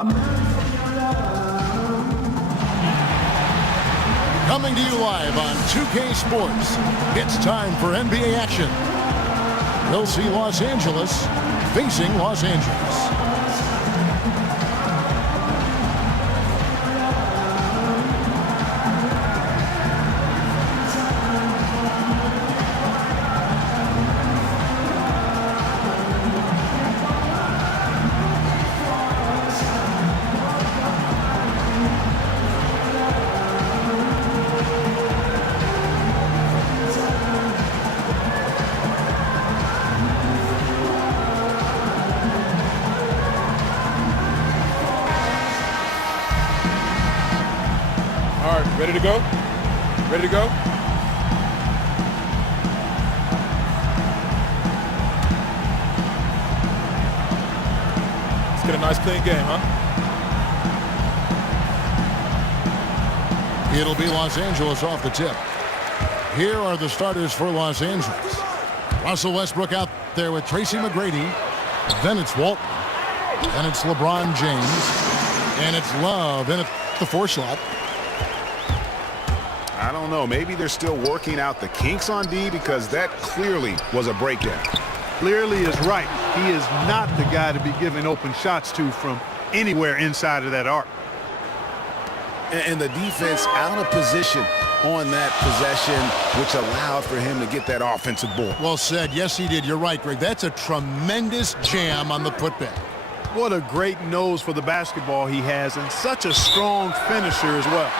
Coming to you live on 2K Sports, it's time for NBA action. We'll see Los Angeles facing Los Angeles. Ready to go? Ready to go? Let's get a nice clean game, huh? It'll be Los Angeles off the tip. Here are the starters for Los Angeles. Russell Westbrook out there with Tracy McGrady. Then it's Walton. Then it's LeBron James. And it's Love in at the 4 slot. I don't know. Maybe they're still working out the kinks on D because that clearly was a breakdown. Clearly is right. He is not the guy to be giving open shots to from anywhere inside of that arc. And the defense out of position on that possession, which allowed for him to get that offensive board. Well said. Yes, he did. You're right, Greg. That's a tremendous jam on the putback. What a great nose for the basketball he has, and such a strong finisher as well.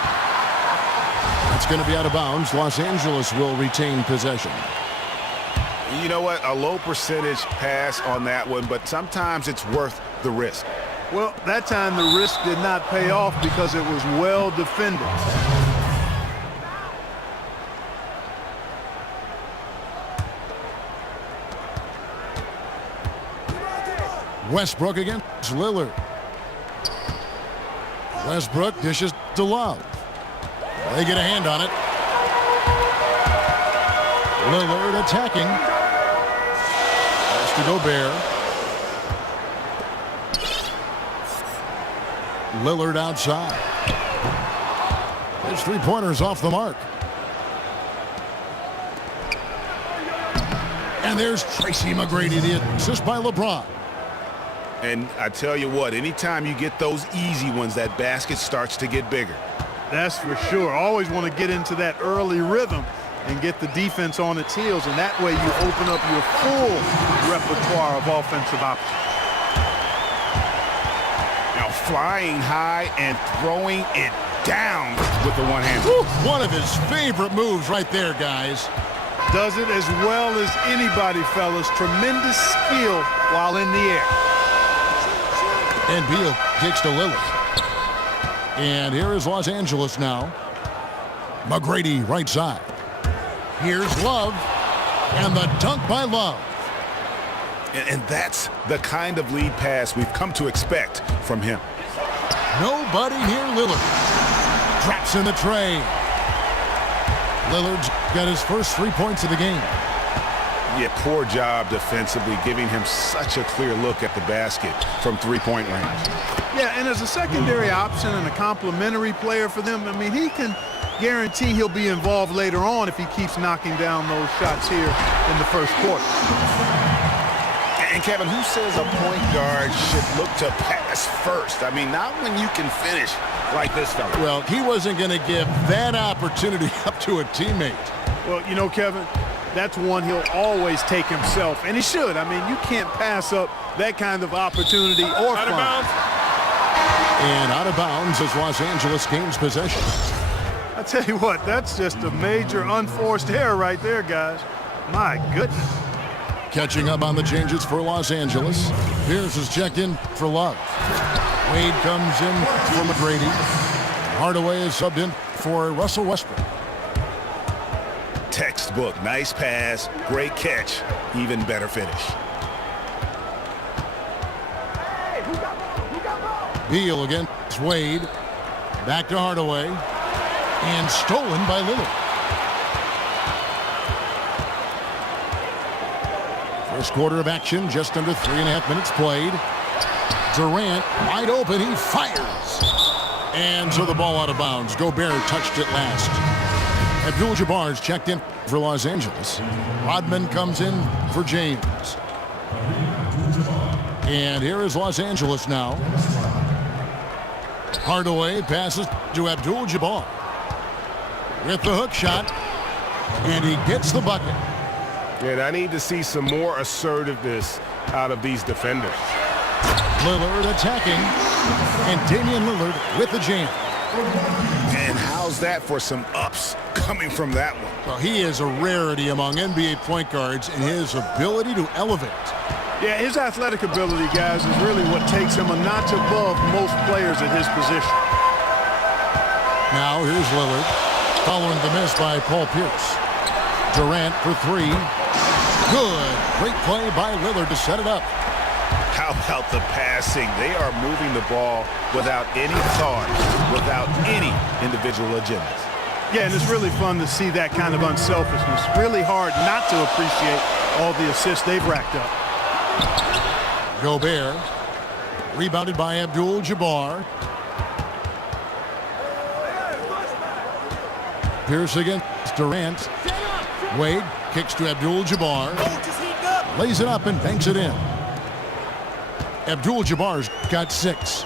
It's going to be out of bounds. Los Angeles will retain possession. You know what? A low percentage pass on that one, but sometimes it's worth the risk. Well, that time the risk did not pay off because it was well defended. Westbrook against Lillard. Westbrook dishes to Love. They get a hand on it. Lillard attacking. Pass to Gobert. Lillard outside. His three-pointers off the mark. And there's Tracy McGrady, the assist by LeBron. And I tell you what, anytime you get those easy ones, that basket starts to get bigger. That's for sure. Always want to get into that early rhythm and get the defense on its heels, and that way you open up your full repertoire of offensive options. Now flying high and throwing it down with the one hand. One of his favorite moves right there, guys. Does it as well as anybody, fellas. Tremendous skill while in the air. And Beal kicks to Lillard. And here is Los Angeles now. McGrady right side. Here's Love. And the dunk by Love. And that's the kind of lead pass we've come to expect from him. Nobody near Lillard. Drops in the tray. Lillard's got his first 3 points of the game. Yeah, poor job defensively, giving him such a clear look at the basket from three-point range. Yeah, and as a secondary option and a complementary player for them, I mean, he can guarantee he'll be involved later on if he keeps knocking down those shots here in the first quarter. And Kevin, who says a point guard should look to pass first? I mean, not when you can finish like this fella. Well, he wasn't going to give that opportunity up to a teammate. Well, you know, Kevin, that's one he'll always take himself, and he should. I mean, you can't pass up that kind of opportunity or Out of bounds. And out of bounds as Los Angeles gains possession. I tell you what, that's just a major unforced error right there, guys. My goodness. Catching up on the changes for Los Angeles. Pierce is checked in for Love. Wade comes in for McGrady. Hardaway is subbed in for Russell Westbrook. Textbook, nice pass, great catch, even better finish. Beal against Wade. Back to Hardaway. And stolen by Lillard. First quarter of action, just under 3.5 minutes played. Durant wide open. He fires. And so the ball out of bounds. Gobert touched it last. Abdul-Jabbar's checked in for Los Angeles. Rodman comes in for James. And here is Los Angeles now. Hardaway passes to Abdul-Jabbar with the hook shot, and he gets the bucket. And I need to see some more assertiveness out of these defenders. Lillard attacking, and Damian Lillard with the jam. And how's that for some ups coming from that one? Well, he is a rarity among NBA point guards in his ability to elevate. Yeah, his athletic ability, guys, is really what takes him a notch above most players at his position. Now here's Lillard, following the miss by Paul Pierce. Durant for three. Good. Great play by Lillard to set it up. How about the passing? They are moving the ball without any thought, without any individual agendas. Yeah, and it's really fun to see that kind of unselfishness. Really hard not to appreciate all the assists they've racked up. Gobert, rebounded by Abdul-Jabbar. Pierce against Durant. Wade kicks to Abdul-Jabbar. Lays it up and banks it in. Abdul-Jabbar's got 6.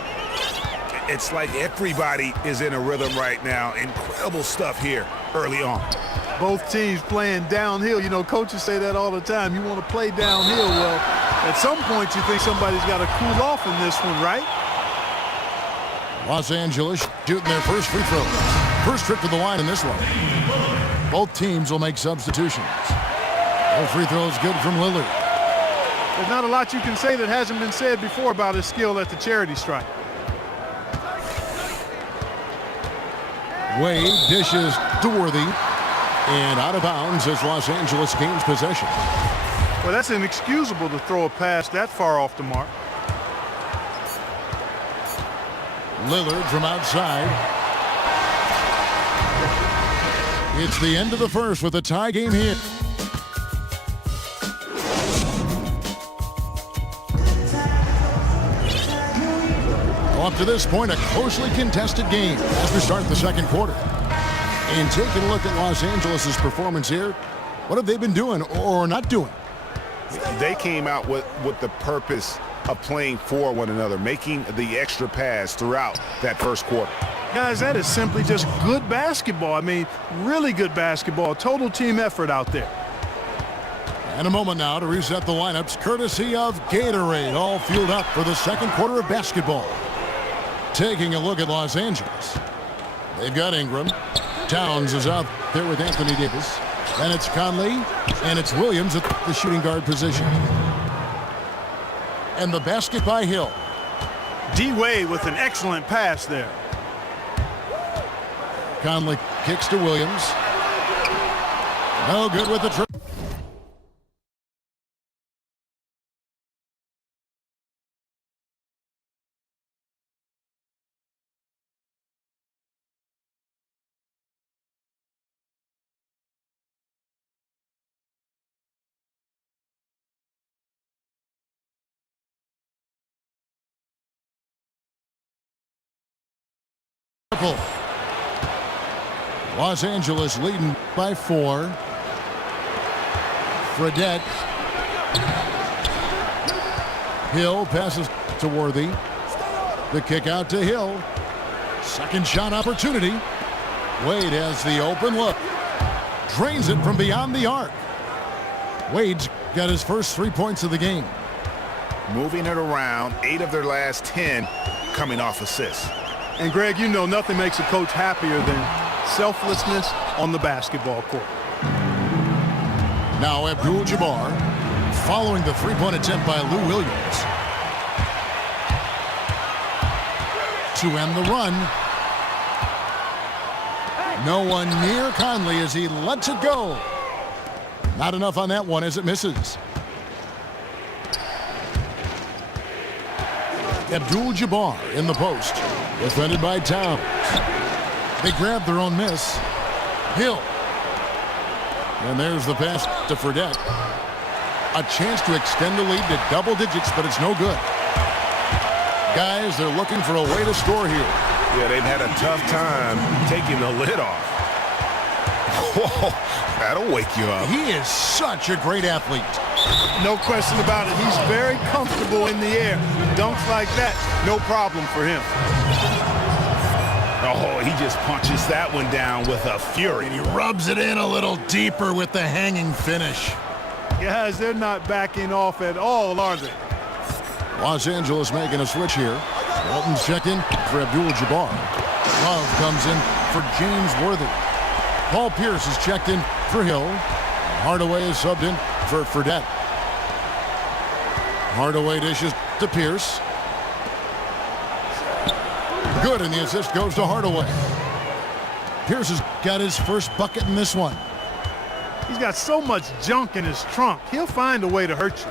It's like everybody is in a rhythm right now. Incredible stuff here early on. Both teams playing downhill. You know, coaches say that all the time. You want to play downhill. Well, at some point you think somebody's got to cool off in this one, right? Los Angeles shooting their first free throw. First trip to the line in this one. Both teams will make substitutions. No free throws good from Lillard. There's not a lot you can say that hasn't been said before about his skill at the charity stripe. Wade dishes to Worthy. And out of bounds as Los Angeles gains possession. Well, that's inexcusable to throw a pass that far off the mark. Lillard from outside. It's the end of the first with a tie game here. Up to this point, a closely contested game as we start the second quarter. And taking a look at Los Angeles' performance here, what have they been doing or not doing? They came out with the purpose of playing for one another, making the extra pass throughout that first quarter. Guys, that is simply just good basketball. I mean, really good basketball. Total team effort out there. And a moment now to reset the lineups, courtesy of Gatorade, all fueled up for the second quarter of basketball. Taking a look at Los Angeles. They've got Ingram. Towns is out there with Anthony Davis. Then it's Conley, and it's Williams at the shooting guard position. And the basket by Hill. D-Wade with an excellent pass there. Conley kicks to Williams. No good with the triple. Los Angeles leading by 4. Fredette. Hill passes to Worthy. The kick out to Hill. Second shot opportunity. Wade has the open look. Drains it from beyond the arc. Wade's got his first 3 points of the game. Moving it around, 8 of their last 10 coming off assists. And Greg, you know nothing makes a coach happier than selflessness on the basketball court. Now Abdul-Jabbar following the three-point attempt by Lou Williams. To end the run. No one near Conley as he lets it go. Not enough on that one as it misses. Abdul-Jabbar in the post. Defended by Towns. They grab their own miss. Hill. And there's the pass to Fredette. A chance to extend the lead to double digits, but it's no good. Guys, they're looking for a way to score here. Yeah, they've had a tough time taking the lid off. Whoa, that'll wake you up. He is such a great athlete. No question about it. He's very comfortable in the air. Dunks like that, no problem for him. Oh, he just punches that one down with a fury. He rubs it in a little deeper with the hanging finish. Guys, they're not backing off at all, are they? Los Angeles making a switch here. Walton's checked in for Abdul-Jabbar. Love comes in for James Worthy. Paul Pierce is checked in for Hill. Hardaway is subbed in for Fredette. Hardaway dishes to Pierce. Good, and the assist goes to Hardaway. Pierce has got his first bucket in this one. He's got so much junk in his trunk. He'll find a way to hurt you.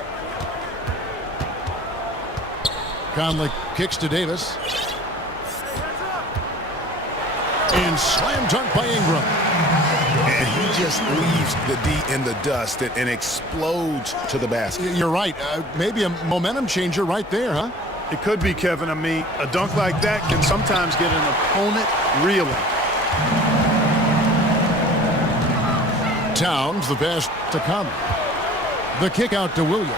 Conley kicks to Davis. And slam dunk by Ingram. And he just leaves the D in the dust and explodes to the basket. You're right. Maybe a momentum changer right there, huh? It could be, Kevin. I mean, a dunk like that can sometimes get an opponent reeling. Towns, the pass to Conley. The kick out to Williams.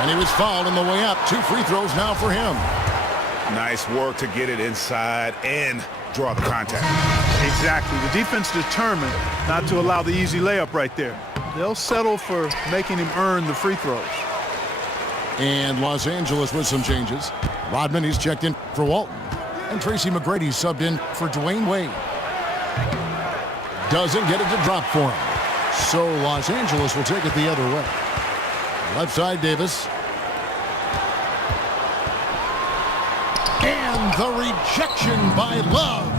And he was fouled on the way up. 2 free throws now for him. Nice work to get it inside and draw the contact. Exactly. The defense determined not to allow the easy layup right there. They'll settle for making him earn the free throws. And Los Angeles with some changes. Rodman, he's checked in for Walton. And Tracy McGrady subbed in for Dwayne Wade. Doesn't get it to drop for him. So Los Angeles will take it the other way. Left side, Davis. And the rejection by Love.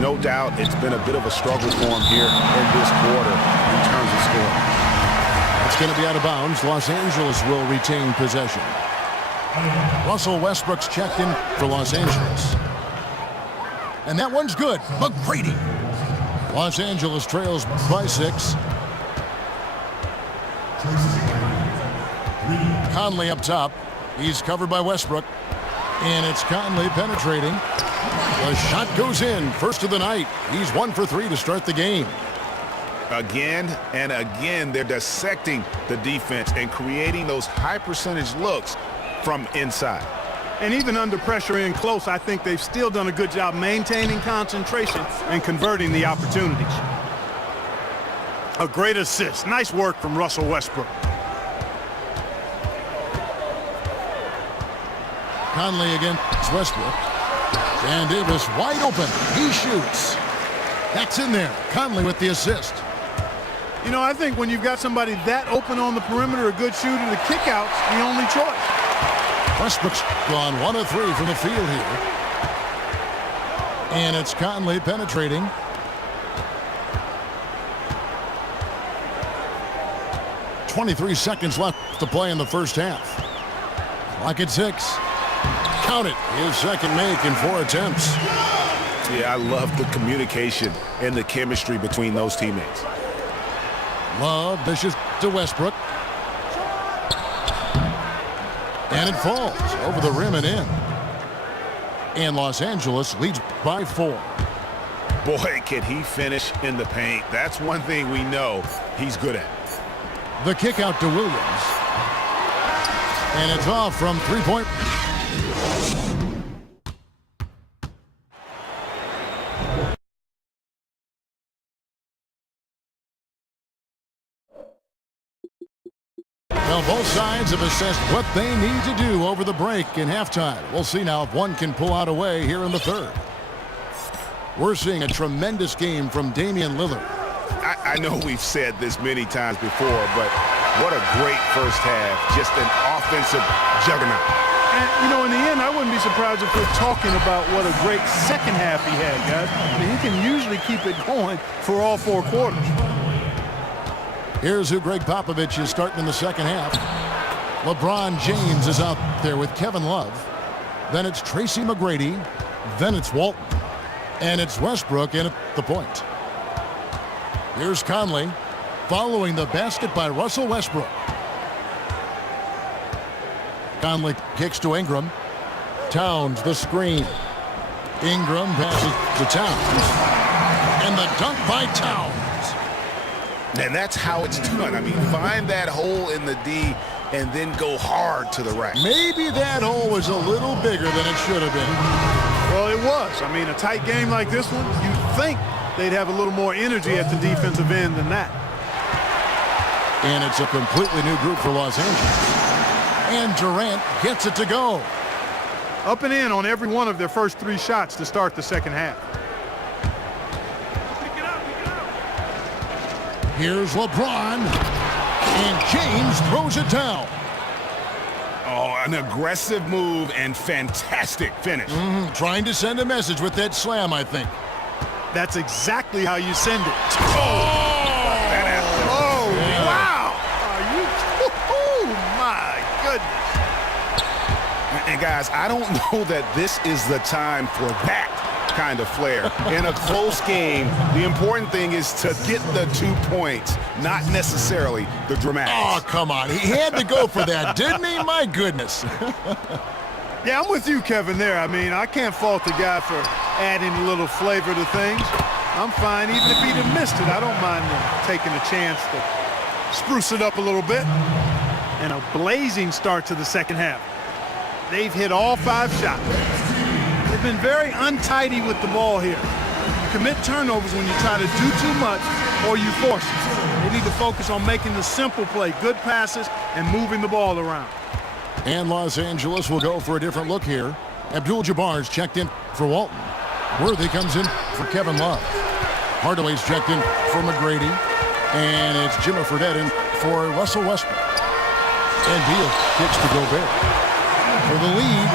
No doubt it's been a bit of a struggle for him here in this quarter in terms of scoring. It's going to be out of bounds. Los Angeles will retain possession. Russell Westbrook's checked in for Los Angeles. And that one's good. McGrady. Los Angeles trails by 6. Conley up top. He's covered by Westbrook. And it's Conley penetrating. The shot goes in. First of the night. He's 1 for 3 to start the game. Again and again, they're dissecting the defense and creating those high percentage looks from inside. And even under pressure in close, I think they've still done a good job maintaining concentration and converting the opportunities. A great assist. Nice work from Russell Westbrook. Conley against Westbrook. And Davis wide open. He shoots. That's in there. Conley with the assist. You know, I think when you've got somebody that open on the perimeter, a good shooter, the kick-out's the only choice. Westbrook's gone 1 of 3 from the field here. And it's Conley penetrating. .23 seconds left to play in the first half. Clock at 6. Count it. His second make in 4 attempts. Yeah, I love the communication and the chemistry between those teammates. Love dishes to Westbrook. And it falls over the rim and in. And Los Angeles leads by 4. Boy, can he finish in the paint. That's one thing we know he's good at. The kick out to Williams. And it's off from 3-point. Well, both sides have assessed what they need to do over the break in halftime. We'll see now if one can pull out a way here in the third. We're seeing a tremendous game from Damian Lillard. I know we've said this many times before, but what a great first half. Just an offensive juggernaut. And, you know, in the end, I wouldn't be surprised if we're talking about what a great second half he had, guys. I mean, he can usually keep it going for all 4 quarters. Here's who Greg Popovich is starting in the second half. LeBron James is out there with Kevin Love. Then it's Tracy McGrady. Then it's Walton. And it's Westbrook in at the point. Here's Conley following the basket by Russell Westbrook. Conley kicks to Ingram. Towns, the screen. Ingram passes to Towns. And the dunk by Towns. And that's how it's done. I mean, find that hole in the D and then go hard to the rack. Maybe that hole was a little bigger than it should have been. Well, it was. I mean, a tight game like this one, you'd think they'd have a little more energy at the defensive end than that. And it's a completely new group for Los Angeles. And Durant gets it to go. Up and in on every one of their first 3 shots to start the second half. Here's LeBron. And James throws it down. Oh, an aggressive move and fantastic finish. Trying to send a message with that slam, I think. That's exactly how you send it. Oh, Yeah. Wow! Are you? Oh, my goodness. And guys, I don't know that this is the time for that kind of flair. In a close game, the important thing is to get the 2 points, not necessarily the dramatics. Oh, come on. He had to go for that, didn't he? My goodness. Yeah, I'm with you, Kevin, there. I mean, I can't fault the guy for adding a little flavor to things. I'm fine. Even if he'd have missed it, I don't mind taking a chance to spruce it up a little bit. And a blazing start to the second half. They've hit all 5 shots. They've been very untidy with the ball here. You commit turnovers when you try to do too much or you force it. They need to focus on making the simple play, good passes, and moving the ball around. And Los Angeles will go for a different look here. Abdul-Jabbar's checked in for Walton. Worthy comes in for Kevin Love. Hardaway's checked in for McGrady. And it's Jimmy Fredette in for Russell Westbrook. And Beal kicks to Gobert. For the lead.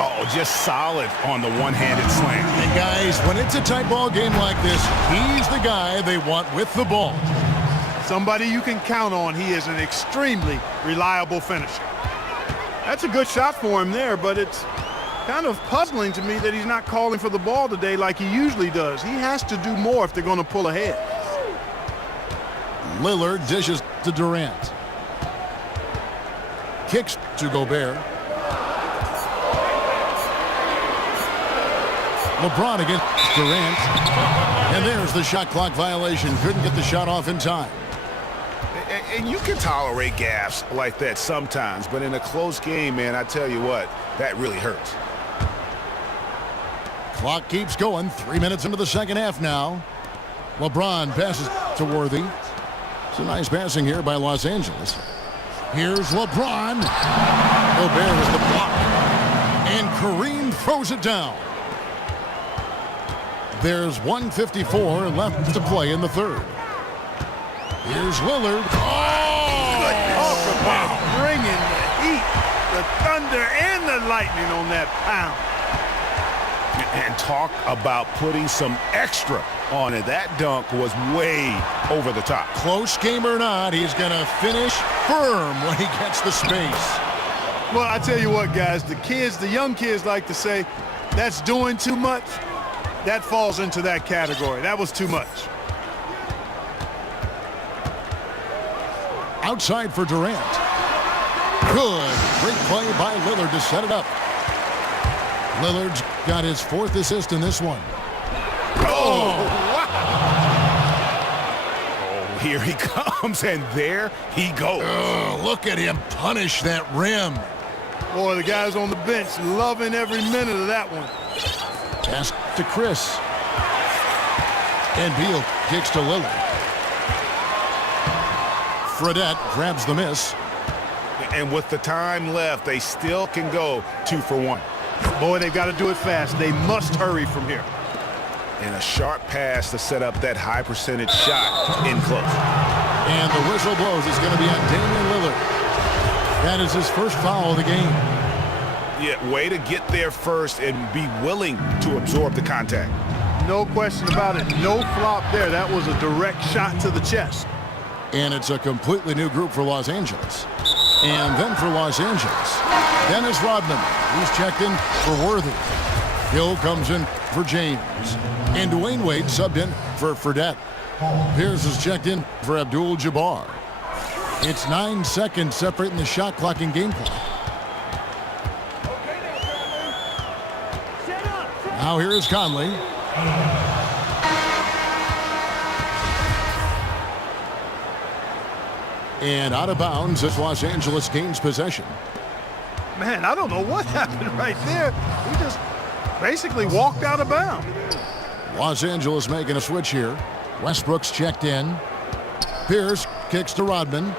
Oh, just solid on the one-handed slam. And guys, when it's a tight ball game like this, he's the guy they want with the ball. Somebody you can count on. He is an extremely reliable finisher. That's a good shot for him there, but it's kind of puzzling to me that he's not calling for the ball today like he usually does. He has to do more if they're going to pull ahead. Lillard dishes to Durant. Kicks to Gobert. LeBron against Durant. And there's the shot clock violation. Couldn't get the shot off in time. And you can tolerate gaffes like that sometimes, but in a close game, man, I tell you what, that really hurts. Clock keeps going. 3 minutes into the second half now. LeBron passes to Worthy. It's a nice passing here by Los Angeles. Here's LeBron. Gobert with the block. And Kareem throws it down. There's 1:54 left to play in the third. Here's Lillard. Talk about bringing the heat, the thunder, and the lightning on that pound. And talk about putting some extra on it. That dunk was way over the top. Close game or not, he's going to finish firm when he gets the space. Well, I tell you what, guys, the young kids like to say, that's doing too much. That falls into that category. That was too much. Outside for Durant. Good. Great play by Lillard to set it up. Lillard's got his 4th assist in this one. Oh, here he comes, and there he goes. Oh, look at him punish that rim. Boy, the guys on the bench loving every minute of that one. Pass to Chris. And Beal kicks to Lillard. Fredette grabs the miss. And with the time left, they still can go 2 for 1. Boy, they've got to do it fast. They must hurry from here. And a sharp pass to set up that high percentage shot in close. And the whistle blows. It's going to be on Damian Lillard. That is his first foul of the game. Yeah, way to get there first and be willing to absorb the contact. No question about it. No flop there. That was a direct shot to the chest. And it's a completely new group for Los Angeles. And then for Los Angeles, Dennis Rodman. He's checked in for Worthy. Hill comes in for James. And Dwayne Wade subbed in for Fredette. Pierce is checked in for Abdul-Jabbar. It's 9 seconds separating the shot clock and game clock. Now here is Conley. And out of bounds as Los Angeles gains possession. Man, I don't know what happened right there. He just basically walked out of bounds. Los Angeles making a switch here. Westbrook's checked in. Pierce kicks to Rodman.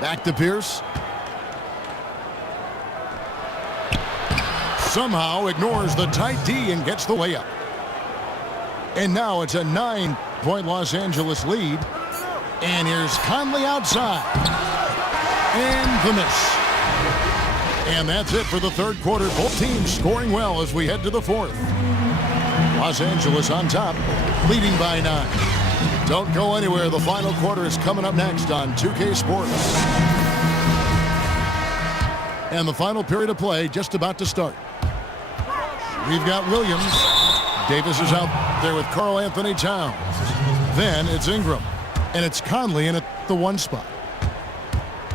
Back to Pierce. Somehow ignores the tight D and gets the layup. And now it's a 9-point Los Angeles lead. And here's Conley outside. And the miss. And that's it for the third quarter. Both teams scoring well as we head to the fourth. Los Angeles on top, leading by 9. Don't go anywhere. The final quarter is coming up next on 2K Sports. And the final period of play just about to start. We've got Williams. Davis is out there with Karl Anthony Towns. Then it's Ingram. And it's Conley in at the 1 spot.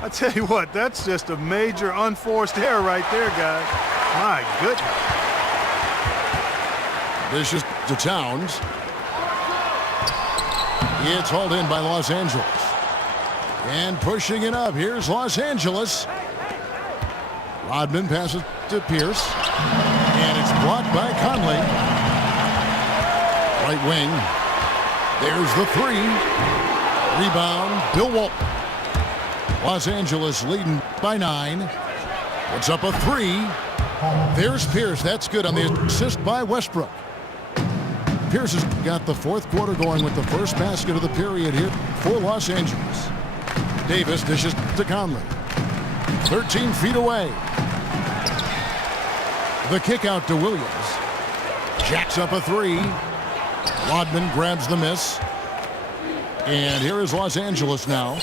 I tell you what, that's just a major unforced error right there, guys. My goodness. This is to Towns. It's hauled in by Los Angeles. And pushing it up, here's Los Angeles. Rodman passes to Pierce. And it's blocked by Conley. Right wing. There's the 3. Rebound, Bill Walton. Los Angeles leading by 9. Puts up a 3. There's Pierce. That's good on the assist by Westbrook. Pierce has got the fourth quarter going with the first basket of the period here for Los Angeles. Davis dishes to Conley. 13 feet away. The kick out to Williams. Jacks up a 3. Rodman grabs the miss. And here is Los Angeles now.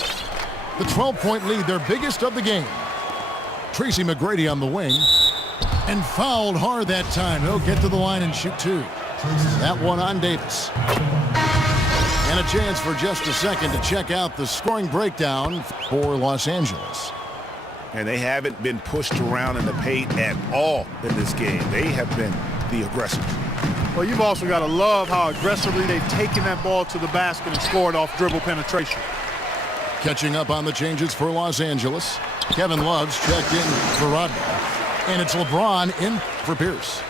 The 12-point lead, their biggest of the game. Tracy McGrady on the wing. And fouled hard that time. He'll get to the line and shoot 2. That one on Davis. And a chance for just a second to check out the scoring breakdown for Los Angeles. And they haven't been pushed around in the paint at all in this game. They have been the aggressors. Well, you've also got to love how aggressively they've taken that ball to the basket and scored off dribble penetration. Catching up on the changes for Los Angeles. Kevin Love's checked in for Rodman. And it's LeBron in for Pierce.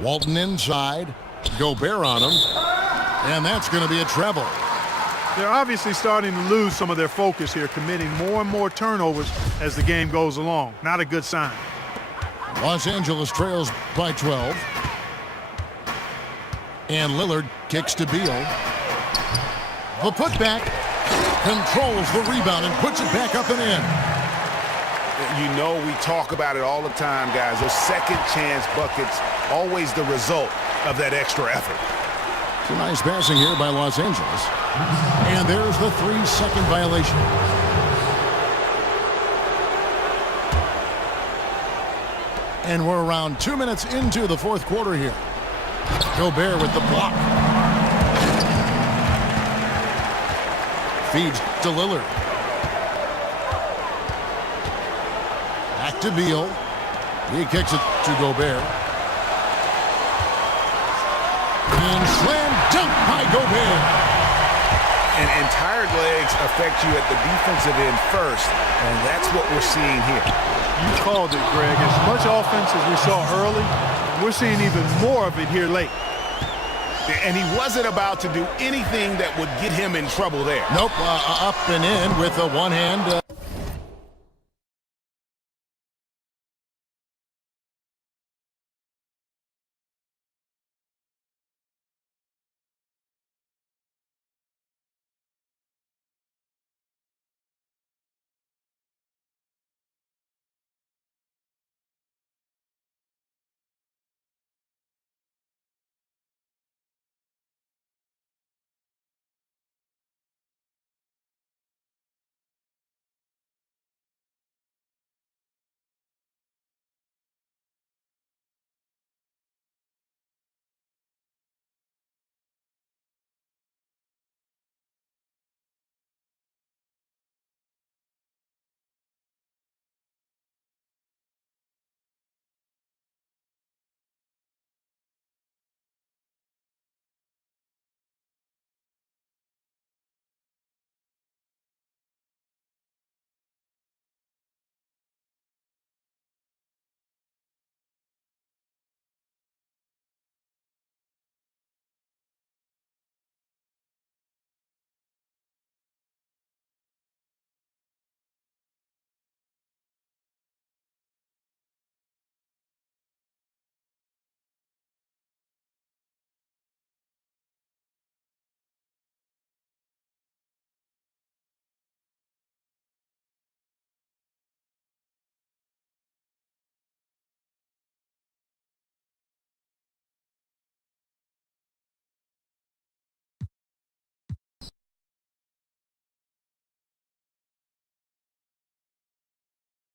Walton inside. Gobert on him. And that's going to be a treble. They're obviously starting to lose some of their focus here, committing more and more turnovers as the game goes along. Not a good sign. Los Angeles trails by 12. And Lillard kicks to Beal. The putback controls the rebound and puts it back up and in. You know, we talk about it all the time, guys. Those second chance buckets, always the result of that extra effort. It's a nice passing here by Los Angeles. And there's the 3-second violation. And we're around 2 minutes into the fourth quarter here. Gobert with the block. Feeds to Lillard. Back to Beal. He kicks it to Gobert. And slam dunk by Gobert. And tired legs affect you at the defensive end first, and that's what we're seeing here. You called it, Greg. As much offense as we saw early, we're seeing even more of it here late. And he wasn't about to do anything that would get him in trouble there. Nope, up and in with a one-hand